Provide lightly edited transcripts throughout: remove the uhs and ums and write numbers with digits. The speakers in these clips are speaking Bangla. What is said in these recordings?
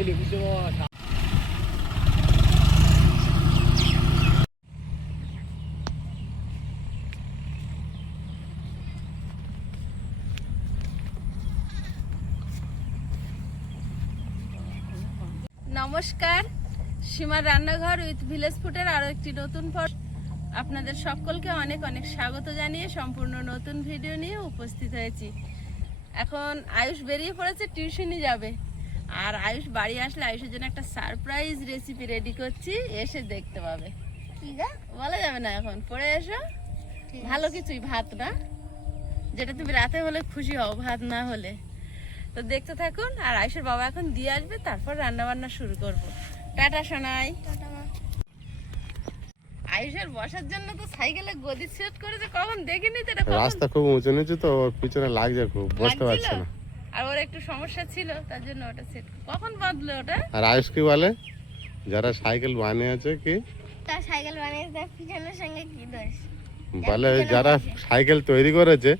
নমস্কার, সীমার রান্নাঘর উইথ ভিলেজ ফুডের আরো একটি নতুন পর্ব আপনাদের সকলকে অনেক অনেক স্বাগত জানিয়ে সম্পূর্ণ নতুন ভিডিও নিয়ে উপস্থিত হয়েছি। এখন আয়ুষ বেরিয়ে পড়েছে, টিউশনি যাবে। আর আয়ুষ বাড়ি আসলে আয়ুষের জন্য একটা সারপ্রাইজ রেসিপি রেডি করছি, এসে দেখতে পাবে। বলা যাবে না, এখন পড়ে এসো। ভালো কিছুই, ভাত না, যেটা তুমি রাতে হলে খুশি হও, ভাত না হলে। তো দেখতে থাকুন। আর আয়ুষের বাবা এখন দিয়ে আসবে, তারপর রান্না বান্না শুরু করব। টাটা শোনাই। আয়ুষের বসার জন্য তো সাইকেলে গদি সেট করেছে, কখন দেখিনি তো। রাস্তা খুব উঁচু নিচু তো, ওর পিছনে লাগছে, খুব বসতে পারছে না। আর ওর একটু সমস্যা ছিল, তার জন্য ওটা সেট। কখন বাঁধলো ওটা? আর আয়ুষ কি বলে, যারা সাইকেল বানিয়েছে কি তার সাইকেল বানিয়েছে পিছনের সঙ্গে কি দোষ? বলে যারা সাইকেল তৈরি করেছে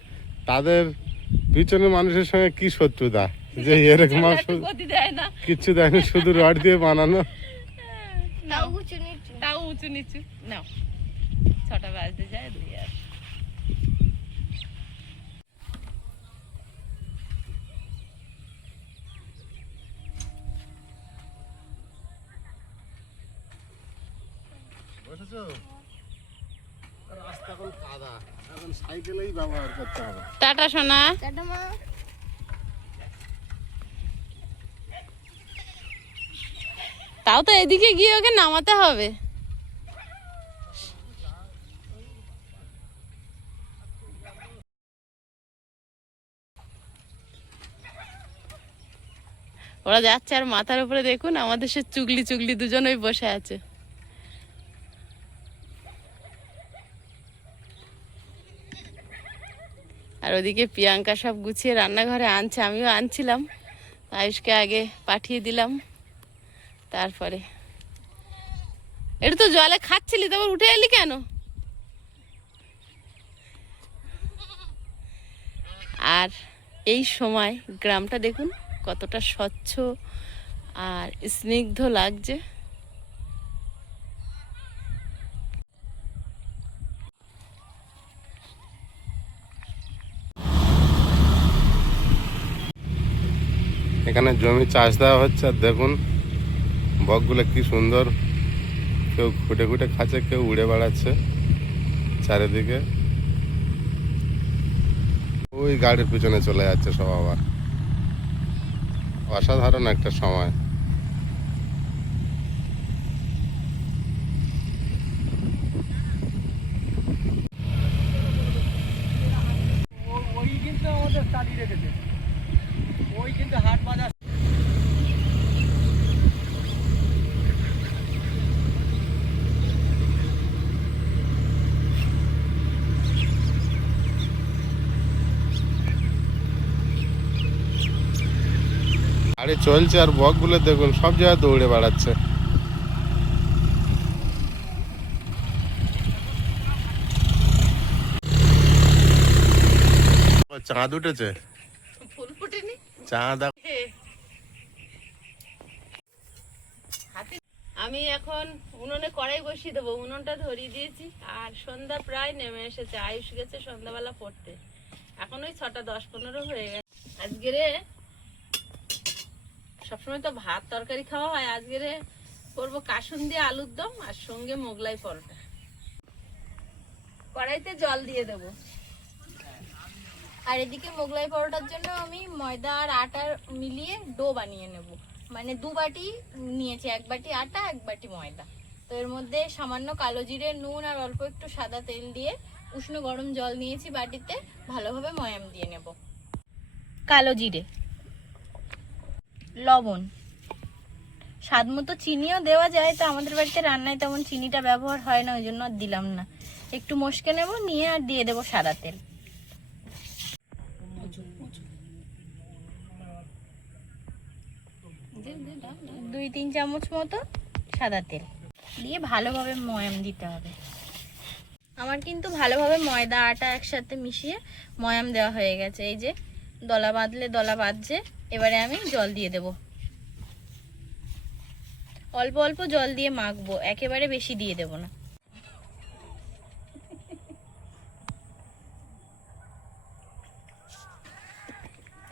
তাদের পিছনের মানুষের সঙ্গে কি শত্রুতা, যে এরকম কিচ্ছু দেয়নি, শুধু রড দিয়ে বানানো। তাও উঁচু নিচু। নাও, 6টা বাজতে যায়, দিয়ে আর রাস্তা এখন কাদা, এখন সাইকেলেই ব্যবহার করতে হবে। টাটা সোনা। টাটা মা। তাও তো এদিকে গিয়ে ওকে নামাতে হবে। ওরা যাচ্ছে, আর মাথার উপরে দেখুন আমাদের সে চুগলি চুগলি দুজনেই বসে আছে। আর ওদিকে প্রিয়াঙ্কা সব গুছিয়ে রান্নাঘরে আনছে, আমিও আনছিলাম। আয়ুষকে আগে পাঠিয়ে দিলাম, তারপরে এটা তো জলে খাচ্ছিলি, তারপর উঠে এলি কেন? আর এই সময় গ্রামটা দেখুন কতটা স্বচ্ছ আর স্নিগ্ধ লাগছে। এখানে জমি চাষ দেওয়া হচ্ছে, আর দেখুন বকগুলো কি সুন্দর, কেউ খুঁটে খুঁটে খাচ্ছে, কেউ উড়ে বেড়াচ্ছে চারিদিকে। ওই গাড়ির পিছনে চলে যাচ্ছে সব। আবার অসাধারণ একটা সময়। ওই কিন্তু আমাদের চালিয়ে রেখেছে, ওই কিন্তু হাট বাজার। গাড়ি চলছে, আর বকগুলো দেখুন সব জায়গায় দৌড়ে বেড়াচ্ছে। চাঁদ উঠেছে, ফুল ফুটেনি চাঁদ। আমি এখন উনুনে কড়াই বসিয়ে দেবো, উনুনটা ধরিয়ে দিয়েছি। আর সন্ধ্যা প্রায় নেমে এসেছে, আয়ুষ গেছে সন্ধ্যাবেলা পড়তে। এখন ওই 6টা 10-15 হয়ে গেছে। আজকে সবসময় তো ভাত তরকারি খাওয়া হয়, আজকে করবো কাসুন দিয়ে আলুর দম আর সঙ্গে মোগলাই পরোটা। কড়াইতে জল দিয়ে দেবো। আর এদিকে মোগলাই পরোটার জন্য আমি ময়দা আর আটা মিলিয়ে ডো বানিয়ে নেব। মানে 2 বাটি নিয়েছি, 1 বাটি আটা 1 বাটি ময়দা। তো এর মধ্যে সামান্য কালো জিরে, নুন আর অল্প একটু সাদা তেল দিয়ে উষ্ণ গরম জল নিয়েছি বাটিতে, ভালোভাবে ময়াম দিয়ে নেব। কালো জিরে, লবণ, স্বাদ মতো চিনিও দেওয়া যায়, তো আমাদের বাড়িতে রান্নায় তেমন চিনিটা ব্যবহার হয় না, ওই জন্য আর দিলাম না। একটু মশকে নেব, নিয়ে আর দিয়ে দেবো সাদা তেল। 2-3 চামচ মতো সাদা তেল দিয়ে ভালোভাবে ময়াম দিতে হবে। আমার কিন্তু ভালোভাবে ময়দা আটা একসাথে মিশিয়ে ময়াম দেওয়া হয়ে গেছে। এই যে দলা বাঁধলে দলা বাঁধছে। এবারে আমি জল দিয়ে দেব। অল্প অল্প জল দিয়ে মাখবো, একেবারে বেশি দিয়ে দেবো না।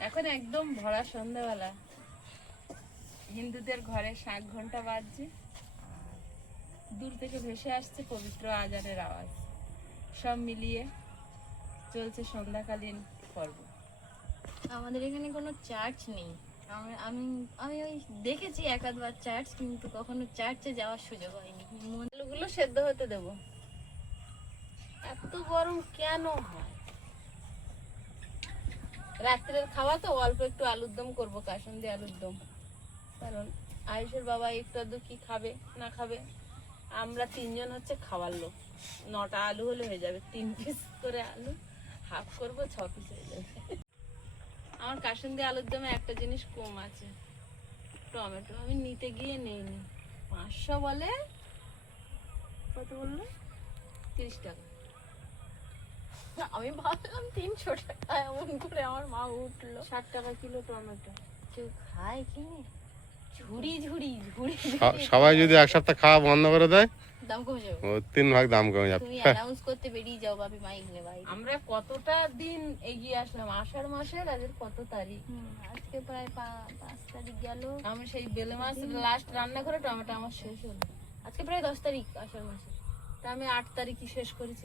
এখন একদম ভরা সন্ধ্যাবেলা, হিন্দুদের ঘরে 7 ঘন্টা বাজছে, দূর থেকে ভেসে আসছে পবিত্র আজানের আওয়াজ, সব মিলিয়ে চলছে সন্ধ্যাকালীন পর্ব। আমাদের এখানে কোনো চার্চ নেই। আমি আমি ওই দেখেছি এক আধবার চার্চ, কিন্তু কখনো চার্চে যাওয়ার সুযোগ হয়নি। আলুগুলো সেদ্ধ হতে দেব। এত গরম কেন হয়? রাত্রের খাওয়া তো, অল্প একটু আলুর দম করবো, কাসুন্দি আলুর দম। কারণ আয়ুষের বাবা একটু আধটু কি খাবে না খাবে, আমরা 3 জন হচ্ছে খাওয়ার লোক। 9টা আলু হলে হয়ে যাবে, 3 পিস করে আলু হাফ করবো, 6 পিস হয়ে যাবে। আমার কাসুন্দি আলুর দমে একটা জিনিস কম আছে, টমেটো। আমি নিতে গিয়ে নেইনি, 500 বলে, কত বললো, 30 টাকা। আমি ভাবলাম 300 টাকা, এমন করে আমার মা উঠলো। 60 টাকা কিলো টমেটো। কেউ খায় কিনে? ঝুড়ি ঝুড়ি ঝুড়ি সবাই যদি এক সপ্তাহ খাওয়া বন্ধ করে দেয়, দাম কমে যাবে। ও 3 ভাগ দাম কমে যাবে। তুমি অ্যানাউন্স করতে বেরিয়ে যাও, বাপি মাইক নে ভাই। আমরা কতটা দিন এগিয়ে আসলাম, আষাঢ় মাসের আজের কত তারিখ? আজকে প্রায় 5 তারিখ গেল। আমি সেই বেলে মাছ লাস্ট রান্না করে টমেটো আমার শেষ হলো। আজকে প্রায় 10 তারিখ আষাঢ় মাসে। তা আমি 8 তারিখই শেষ করেছি।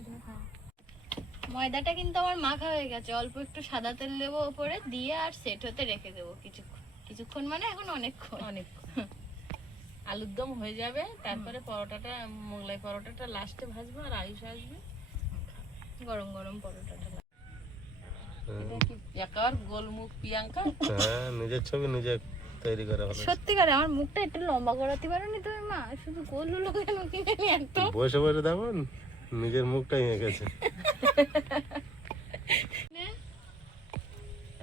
ময়দাটা কিন্তু আমার মাখা হয়ে গেছে, অল্প একটু সাদা তেল দেবো ওপরে দিয়ে আর সেট হতে রেখে দেবো কিছুক্ষণ মানে এখন অনেকক্ষণ। আলুর দম হয়ে যাবে, তারপরে পরোটাটা, মোগলাই পরোটাটা লাস্টে ভাজবো, আর আয়ুষ আসবে গরম গরম পরোটাটা। এটা কি একার গোলমুখ প্রিয়াঙ্কা? হ্যাঁ, নিজের ছবি নিজে তৈরি করে হবে। সত্যিকারে আমার মুখটা একটু লম্বা করাতে পারোনি তুমি মা? শুধু গোল হলো কেন কিনে নিয়ে এত? বসে বসে দেখো নিজের মুখটাই এঁকেছে।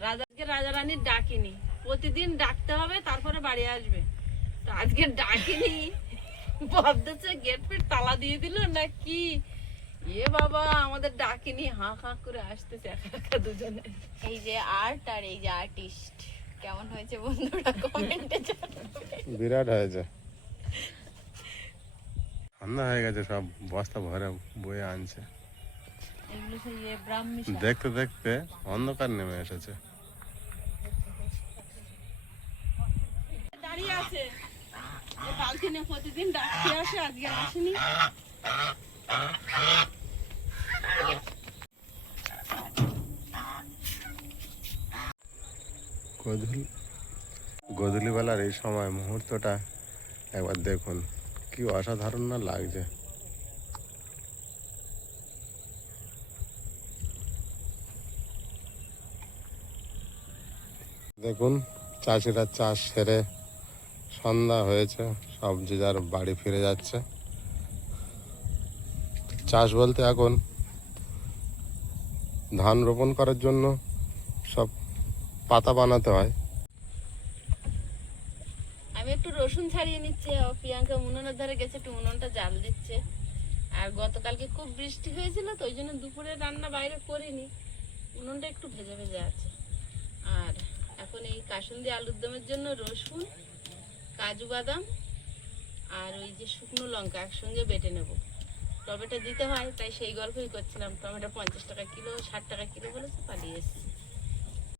রাজাকে রাজা রানীর ডাকিনি, প্রতিদিন ডাকতে হবে তারপরে বাড়ি আসবে। তো আজকে ডাকিনি, বদ্ধছে গেট ফেট তালা দিয়ে দিল না কি? এ বাবা, আমাদের ডাকিনি, হাঁ হাঁ করে আসতেছে একা একা দুজনে। এই যে আর্ট আর এই যে আর্টিস্ট, কেমন হয়েছে বন্ধুরা কমেন্টে জানাবে। বিরাট হয়েছে, ঠান্ডা হয়ে গেছে, সব বস্তা ভরে বয়ে আনছে। এগুলো সেই ব্রাহ্মী দেখতে দেখতে অন্ধকার নেমে এসেছে। দাঁড়িয়ে আছে, যে বালতি নিয়ে প্রতিদিন ডাকতে আসে, আজকে আসেনি। গধূলি বেলার এই সময় মুহূর্তটা একবার দেখুন, কি অসাধারণ না লাগছে। দেখুন, চাষিরা চাষ সেরে সন্ধ্যা হয়েছে, সব যে যার বাড়ি ফিরে যাচ্ছে। চাষ বলতে এখন ধান রোপণ করার জন্য সব পাতা বানাতে হয়। আমি একটু রসুন ছাড়িয়ে নিচ্ছি, আর প্রিয়াঙ্কা উনুনের ধারে গেছে, একটু উনুনটা জাল দিচ্ছে। আর গতকালকে খুব বৃষ্টি হয়েছিল, তো ওই জন্য দুপুরে রান্না বাইরে করিনি, উনুনটা একটু ভেজে ভেজে আছে। আর এখন এই কাসুন্দি আলুর দমের জন্য রসুন, কাজু বাদাম আর ওই যে শুকনো লঙ্কা একসঙ্গে বেটে নেব। টমেটো দিতে হয়, তাই সেই গল্পই করছিলাম। টমেটো 50 টাকা কিলো, 60 টাকা কিলো বলেছে, পালিয়ে এসেছি।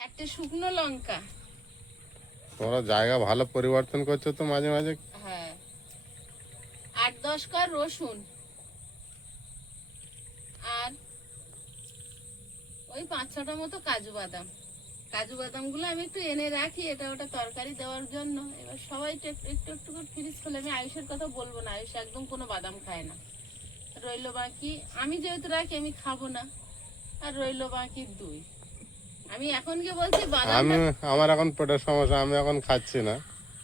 একটা শুকনো লঙ্কা, তোমরা জায়গা ভালো পরিবর্তন করছো তো মাঝে মাঝে। হ্যাঁ, 8-10 কোয়া রসুন, আর ওই 5-6টা মতো কাজু বাদাম। কাজু বাদাম গুলো আমি একটু এনে রাখি, এটা ওটা তরকারি দেওয়ার জন্য। এবার সবাই একটু একটু করে ফ্রিজ খুলে, আমি আয়ুষের কথা বলবো না, আয়ুষ একদম কোনো বাদাম খায় না। রইলো বাকি, আমি যেহেতু রাখি আমি খাবো না, আর রইলো বাকি 2। আমি এখন কি বলছি, বাদাম, আমার এখন পেটের সমস্যা, আমি এখন খাচ্ছি না।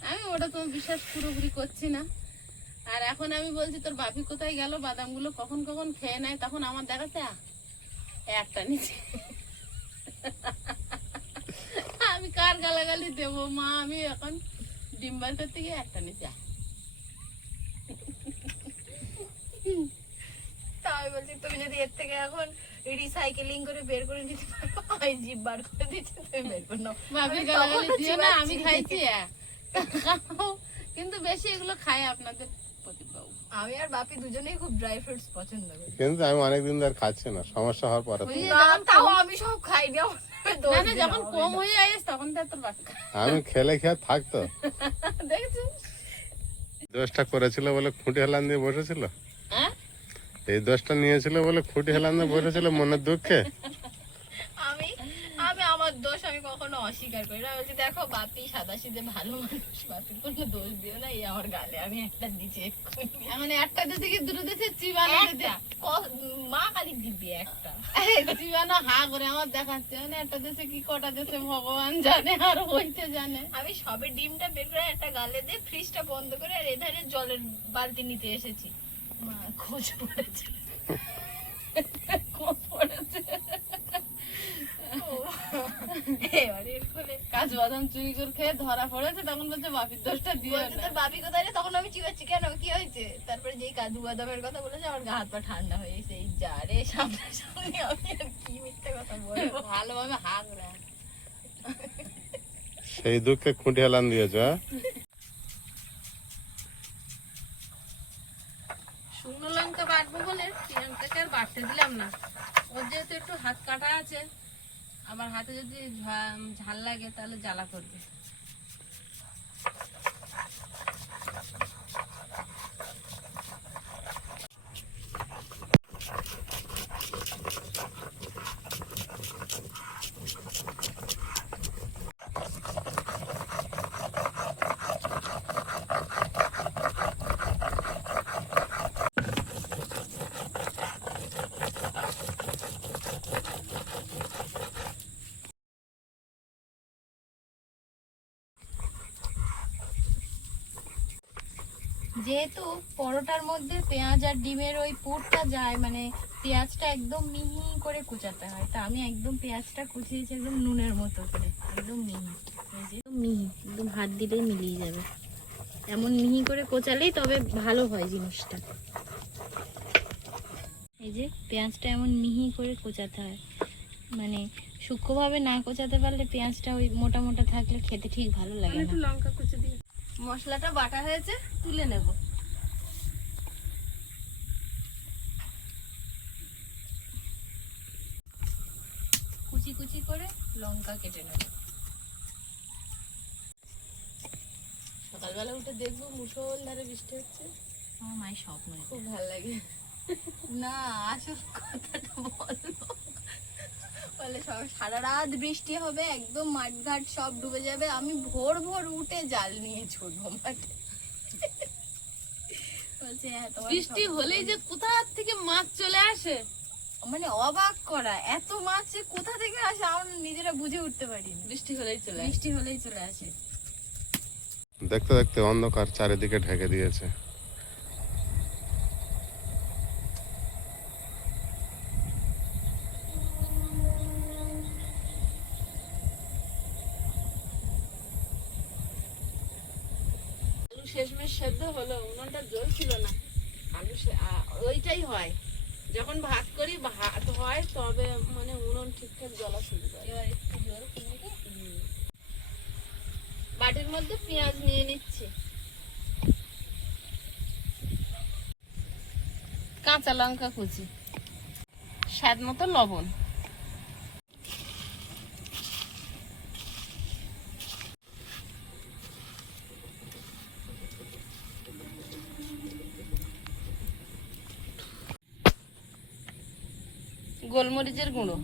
আমি ওটা তো বিশ্বাস পুরোপুরি করছি না। আর এখন আমি বলছি, তোর বাপি কোথায় গেল, বাদামগুলো কখন কখন খেয়ে নেয়, তখন আমার দেখাচ্ছে একটা নিচে। আমি কার গালাগালি দেবো মা? আমি এখন ডিম বার করতে গিয়ে একটা নিচে। তাই বলছি, তুমি যদি এর থেকে এখন রিসাইকেলিং করে বের করে নিতে পারো, ওই জিভ বার করে দিচ্ছে, তুমি বের করে নাও। বাপি গালাগালি দিও না, আমি খাইছি। কিন্তু বেশি এগুলো খায় আপনাদের প্রদীপবাবু। আমি আর বাপি দুজনেই খুব ড্রাই ফ্রুটস পছন্দ করি। কিন্তু আমি অনেকদিন ধরে খাচ্ছি না, সমস্যা হওয়ার পরে থেকে। না, তাও আমি সব খাই না। না না, যখন কম হয়ে যায় তখন তো তোর বাচ্চা আমি খেলে খেয়ে থাকতো। দেখছিস। দোষটা করেছিল বলে খুঁটি হেলান দিয়ে বসেছিল, হ্যাঁ এই দোষটা নিয়েছিল বলে খুঁটি হেলান দিয়ে বসেছিল মনের দুঃখে। আমি আমি আমার দোষ আমি কখনো অস্বীকার করি না। বলছি দেখো বাপি সাদাসিধে ভালো মানুষ, বাপির কোনো দোষ দিও না। এই আমার গালে আমি একটা দিচ্ছি এক্ষুনি। মানে একটা দেশে কি দুটো দেশে চিবানো একটা মা কালী দিবি একটা। চিবানো হা করে আমার দেখাচ্ছে, মানে একটা দেশে কি কটা দেশে ভগবান জানে আর হইতে জানে। আমি সবে ডিমটা বের করে একটা গালে দিয়ে ফ্রিজটা বন্ধ করে আর এধারে জলের বালতি নিতে এসেছি। মা খোঁজ পড়েছে। কোপ পড়েছে। এবারে এর ফলে কাজু বাদাম চুরি করে খেয়ে ধরা পড়েছে, তখন বলছে বাপির দোষটা দিয়ে বলছে তোর বাপি কোথায় রে? তখন আমি চিবাচ্ছি কেন, কি হয়েছে? তারপরে যেই কাজু বাদামের কথা বলেছে আমার গা হাত পা ঠান্ডা হয়ে গেছে। এই যা রে সামনাসামনি আমি আর কি মিথ্যে কথা বলবো। ভালোভাবে হা করে। সেই দুঃখে খুঁটি হেলান দিয়েছো। হ্যাঁ, শুকনো লঙ্কা বাটবো বলে প্রিয়াঙ্কাকে আর বাটতে দিলাম না। ওর যেহেতু একটু হাত কাটা আছে, আমার হাতে যদি ঝাল লাগে তাহলে জ্বালা করবে। যেহেতু পরোটার মধ্যে পেঁয়াজ আর ডিমের ওই পুরটা যায়, মানে পেঁয়াজটা একদম মিহি করে কুচাতে হয়। তা আমি একদম পেঁয়াজটা কুচিয়েছি একদম নুনের মতো করে, একদম মিহি। এই যে মিহি, একদম হাত দিলেই মিলিয়ে যাবে। এমন মিহি করে কোচালেই তবে ভালো হয় জিনিসটা। এই যে পেঁয়াজটা এমন মিহি করে কোচাতে হয়, মানে সূক্ষ্মভাবে না কোচাতে পারলে পেঁয়াজটা ওই মোটা মোটা থাকলে খেতে ঠিক ভালো লাগে একটু না। লঙ্কা কুচি দিয়ে মশলাটা বাটা হয়েছে, তুলে নেব। কুচি কুচি করে লঙ্কা কেটে নেব। সকালবেলা উঠে দেখবো মুষলধারে বৃষ্টি হচ্ছে, আমার মায়ের স্বপ্ন এটা। খুব ভালো লাগে। না আসল কথাটা বলো। বলে সব সারা রাত বৃষ্টি হবে, একদম মাঠঘাট সব ডুবে যাবে, আমি ভোর ভোর উঠে জাল নিয়ে ছুটবো মাঠে। বলছে হ্যাঁ, তোমার বৃষ্টি স্বপ্ন। হলেই যে কোথা থেকে মাছ চলে আসে, মানে অবাক করা, এত মাছ যে কোথা থেকে আসে আমরা নিজেরা বুঝে উঠতে পারি না। বৃষ্টি হলেই চলে আসে। বৃষ্টি হলেই চলে আসে। দেখতে দেখতে অন্ধকার চারিদিকে ঢেকে দিয়েছে। আলু শেষমেশ সেদ্ধ হলো, উনুনটা জ্বলছিল না। আলু ওইটাই হয়, যখন ভাত করি ভাত হয় তবে মানে উনুন ঠিকঠাক জ্বলা শুরু করে। এবার একটু জল কিনে বাটির মধ্যে পেঁয়াজ নিয়ে নিচ্ছি, কাঁচা লঙ্কা কুচি, স্বাদ মতো লবণ, গোলমরিচের গুঁড়ো,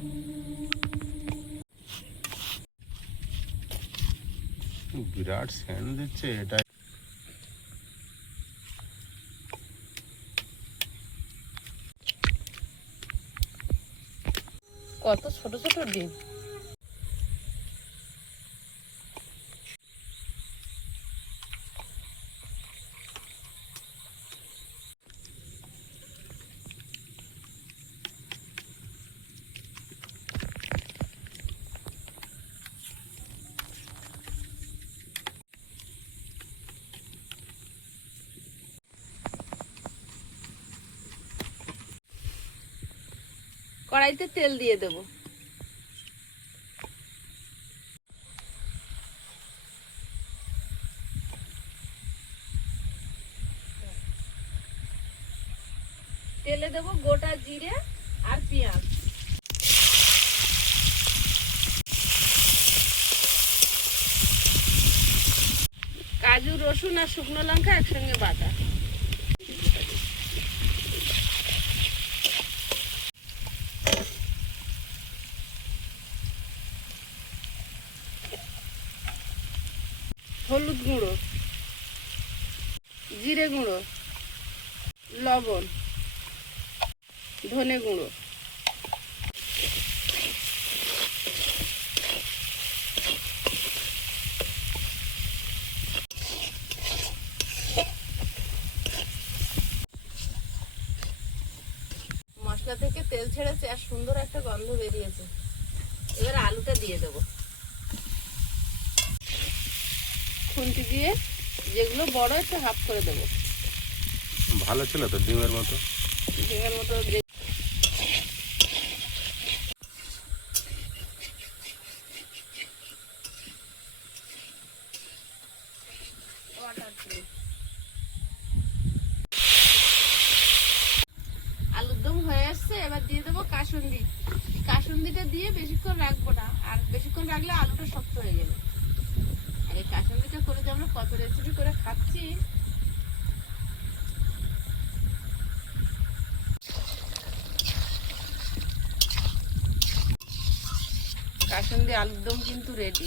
বিরাট সেন্ট দিচ্ছে এটা। কত ছোট ছোট ডিম। কড়াইতে তেল দিয়ে দেবো। তেলে দেবো গোটা জিরে আর পেঁয়াজ। কাজু, রসুন আর শুকনো লঙ্কা একসঙ্গে বাটা। হলুদ গুঁড়ো, জিরে গুঁড়ো, লবণ, ধনে গুঁড়ো। মশলা থেকে তেল ছেড়েছে আর সুন্দর একটা গন্ধ বেরিয়েছে। এবার আলুটা দিয়ে দেবো, খুন্তি দিয়ে যেগুলো বড় একটু হাফ করে দেবো। ভালো ছিল তো ডিমের মতো। ডিমের মতো আলুর দম হয়ে আসছে। এবার দিয়ে দেবো কাসুন্দি। কাসুন্দিটা দিয়ে বেশিক্ষণ রাখবো না, আর বেশিক্ষণ রাখলে আলুটা শক্ত হয়ে যাবে। আর এই কাসুন্দিটা করে যে আমরা কত রেসিপি করে খাচ্ছি। কাসুন্দি আলুর দম কিন্তু রেডি।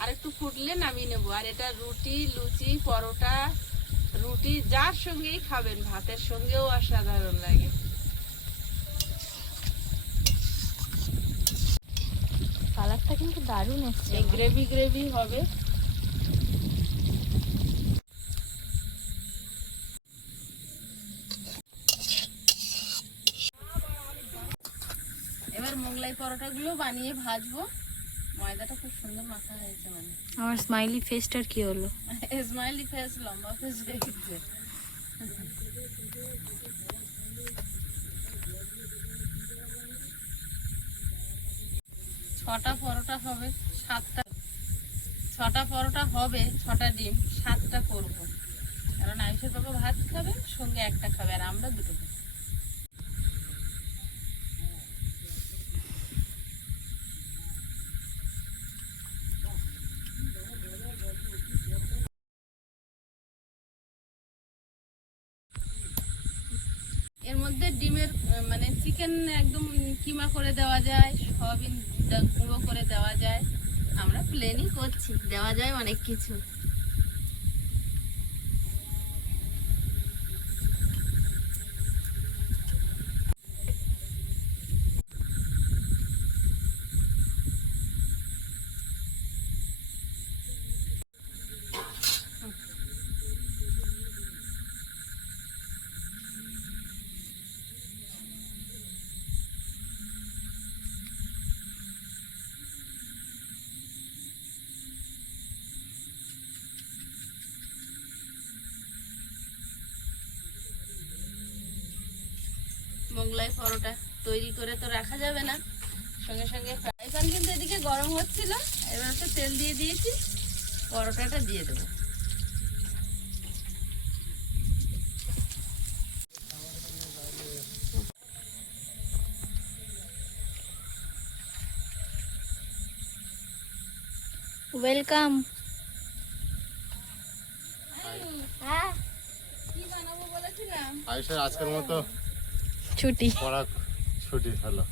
আর একটু ফুটলে নামিয়ে নেবো। আর এটা রুটি, লুচি, পরোটা, রুটি যার সঙ্গেই খাবেন, ভাতের সঙ্গেও অসাধারণ লাগে। কালারটা কিন্তু দারুণ এসছে। এই গ্রেভি গ্রেভি হবে। এবার মোগলাই পরোটাগুলো বানিয়ে ভাজবো। ময়দাটা খুব সুন্দর মাখা হয়েছে। মানে আমার স্মাইলি ফেসটার কি হলো? স্মাইলি ফেস লম্বা ফেস হয়ে গেছে। ছটা পরোটা হবে, 6টা পরোটা হবে, 6টা ডিম, 7টা করবো। কারণ আয়ুষের বাবা ভাত খাবে, সঙ্গে একটা খাবে, আর আমরা দুটো খাবো। এর মধ্যে ডিমের মানে চিকেন একদম কিমা করে দেওয়া যায়, সয়াবিন গুঁড়ো করে দেওয়া যায়। আমরা প্লেনই করছি, দেওয়া যায় অনেক কিছু। মোগলাই পরোটা তৈরি করে তো রাখা যাবে না, সঙ্গে সঙ্গে ফ্রাই প্যান কিন্তু এদিকে গরম হচ্ছিল। এবার তো তেল দিয়ে দিয়েছি, পরোটাটা দিয়ে দেবো। ওয়েলকাম। হ্যাঁ, কি বানাবো বলেছিলাম? আয়ুষের আজকের মতো ছুটি। পড়া ছুটি হলো।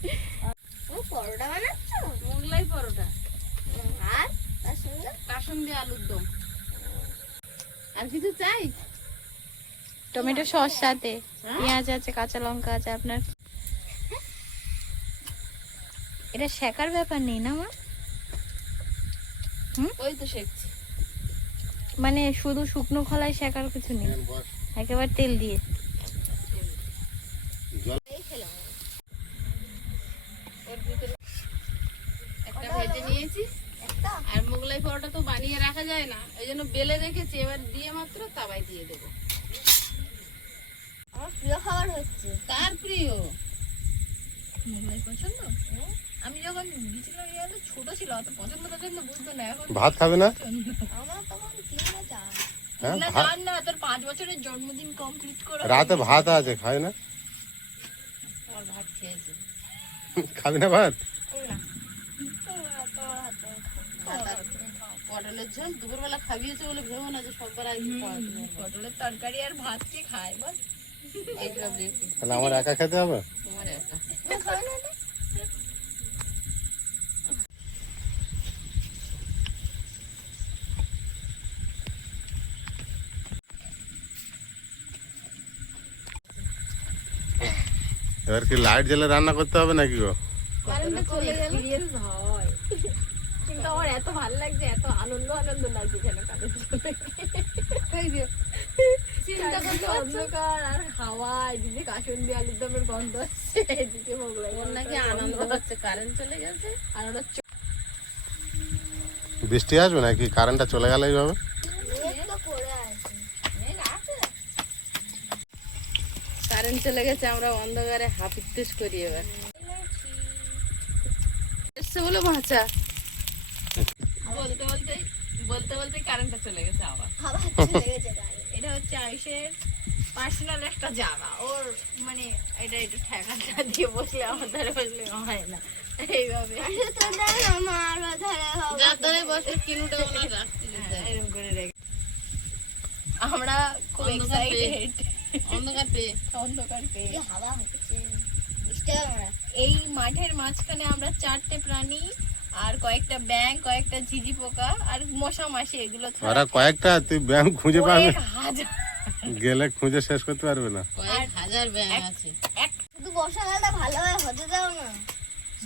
ও পরোটা বানাচ্ছ? মোগলাই পরোটা আর তার সঙ্গে কাসুন্দি আলুর দম। আর কিছু চাই? টমেটো সস সাথে পেঁয়াজ আছে, কাঁচা লঙ্কা আছে আপনার। এটা শেখার ব্যাপার নেই না মা? ওই তো শেখছি। মানে শুধু শুকনো খোলায় শেখার কিছু নেই, একেবারে তেল দিয়ে। ওর ভিতরে একটা ভেজে নিয়েছি। আর মোগলাই পরোটা তো বানিয়ে রাখা যায় না, ওই জন্য বেলে রেখেছি। এবার দিয়ে মাত্র তাওয়ায় দিয়ে দেবো। আমার প্রিয় খাবার হচ্ছে কার প্রিয়? মোগলাই। পছন্দ? আমি যখন গেছিলাম ছোট ছিল, অত পছন্দ বুঝতো না। এখন ভাত খাবে না? আমার তখন 3 বা 4 হ্যাঁ না ভাত জান না তোর 5 বছরের জন্মদিন কমপ্লিট করে রাতে ভাত আছে, খাই না? আমার ভাত খেয়েছে। খাবি না ভাত? পটলের ঝোল দুপুরবেলা খাবিয়েছে বলে ভেবো না যে সববার আগে পটলের তরকারি আর ভাত কে খায় বল? এইসব দেখি তাহলে আমার একা খেতে হবে? তোমার একা। এবার কি লাইট জ্বেলে রান্না করতে হবে নাকি গো? কারেন্টটা চলে গেল এক্সপেরিয়েন্স হয়। কিন্তু আমার এত ভালো লাগছে, এত আনন্দ লাগছে যেন কারেন্ট চলে গেছে। চিন্তা করতে অন্ধকার আর হাওয়া, এদিকে কাসুন্দি আলুর দমের গন্ধ আসছে, এদিকে মোগলাই ওর নাকি আনন্দ হচ্ছে কারেন্ট চলে গেছে। আর ওরা বৃষ্টি আসবে নাকি কারেন্টটা চলে গেলে এইভাবে? কারেন্ট চলে গেছে, আমরা অন্ধকারে হাপিত্তুস করি এবার। এসছে বলে বাঁচা। বলতে বলতে কারেন্টটা চলে গেছে আবার। এটা হচ্ছে আয়ুষের পার্সোনাল একটা জায়গা। ওর মানে এটা একটু ঠেকাটা দিয়ে বসলে আমার ধারে বসলে হয় না, এইভাবে যার ধরে বসে কিনুটা ওনার রাখতে দিতে হয়। এরকম করে রেখে আমরা খুব অন্ধকার পেয়ে। এক্সাইটেড। অন্ধকার পেয়ে অন্ধকার পেয়ে এই মাঠের মাঝখানে আমরা 4টে প্রাণী আর কয়েকটা ব্যাঙ, কয়েকটা ঝিঝি পোকা আর মশা মাছি, এগুলো ছাড়া ওরা কয়েকটা, তুই ব্যায়াম খুঁজে পাবি? কয়েক হাজার গেলে খুঁজে শেষ করতে পারবে না। কয়েক হাজার ব্যাঙ আছে। শুধু বর্ষাকালটা ভালোভাবে হতে দাও না,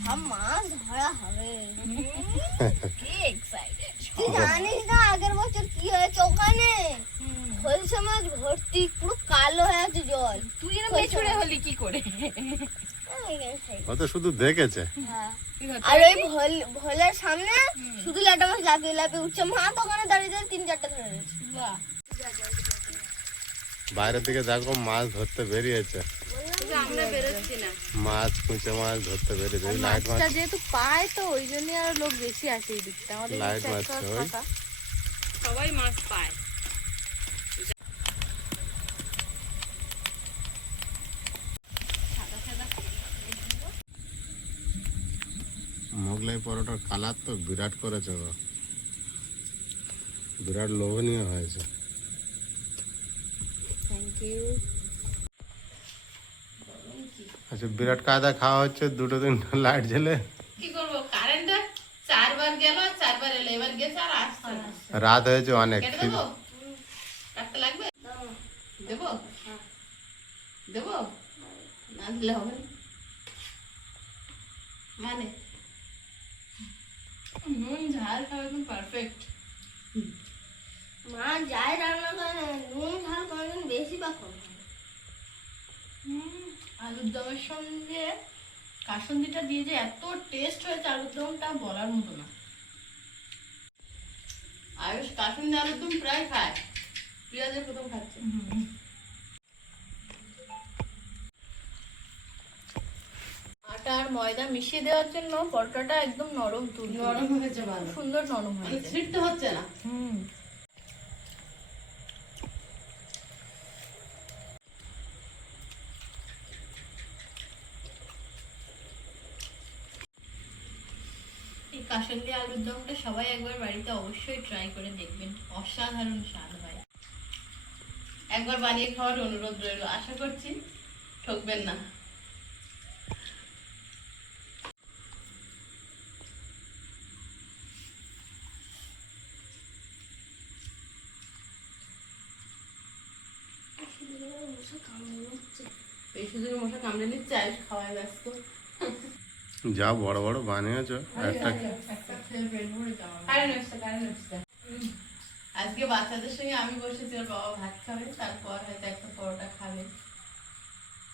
সব মাছ ধরা হবে। কি এক্সাইটেড। তুই জানিস না আগের বছর কি হয়েছে ওখানে? খলসা মাছ ভর্তি, পুরো কালো হয়ে আছে জল। তুই এরকম মেছুড়ে হলি কি করে? ও তো শুধু দেখেছে। হ্যাঁ। আর ওই ভোলের সামনে শুধু ল্যাটা মাছ লাফিয়ে লাফিয়ে উঠছে, মা তো ওখানে দাঁড়িয়ে দাঁড়িয়ে 3-4টা ধরে নিয়েছে। বাহ, বাইরের দিকে দেখো মাছ ধরতে বেরিয়েছে, কিন্তু আমরা বেরোচ্ছি না। মাছ কুঁচে মাছ ধরতে বেরিয়েছে। ওই লাইট মাছ, মাছটা যেহেতু পায় তো ওই জন্যই আর লোক বেশি আসে এই দিকটা। আমাদের লাইট দিকটা মাছ একটু ওই। ফাঁকা। সবাই মাছ পায়। মোগলাই পরোটার কালার তো বিরাট করেছে গো, বিরাট লোভনীয় হয়েছে। Thank you. আচ্ছা, বিরাট কায়দা খাওয়া হচ্ছে, 2-3 লাইট জ্বেলে। কি করবো, কারেন্টটা 4বার গেল, 4বার এলো, এবার গেছে আর আসছে না। রাত হয়েছে অনেক। কেটে দেবো? কাটতে লাগবে? দেবো? দেবো? না দিলে হবে না। মানে নুন ঝাল খাওয়া একদম পারফেক্ট। মা যাই রান্না করে নুন ঝাল কোনোদিন বেশি বা কম হয়। আলুর দমের সঙ্গে কাসুন্দিটা দিয়ে যে এত টেস্ট হয়েছে আলুর দমটা বলার মতো না। আয়ুষ কাসুন্দি আলুর দম প্রায় খায়, পেঁয়াজের প্রথম খাচ্ছে। আটা আর ময়দা মিশিয়ে দেওয়ার জন্য পরোটাটা একদম নরম নরম হয়েছে ভালো, সুন্দর নরম মানে হয়েছে। ছিটতে হচ্ছে না। এই কাসুন্দি আলুর দমটা সবাই একবার বাড়িতে অবশ্যই ট্রাই করে দেখবেন, অসাধারণ স্বাদ হয়। একবার বানিয়ে খাওয়ার অনুরোধ রইল, আশা করছি ঠকবেন না। এই শুধু মশা কামড়ে নিচ্ছে, আয়ুষ খাওয়ায় ব্যস্ত। যা বড় বড় বানিয়েছো, একটা আজকে বাচ্চাদের সঙ্গে আমি বসেছি, ওর বাবা ভাত খাবে, তারপর হয়তো একটা পরোটা খাবে।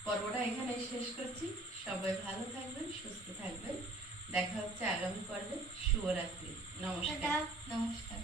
পর্বটা এখানে শেষ করছি। সবাই ভালো থাকবেন, সুস্থ থাকবেন। দেখা হচ্ছে আগামী পর্বে। শুভরাত্রি। নমস্কার। টাটা। নমস্কার।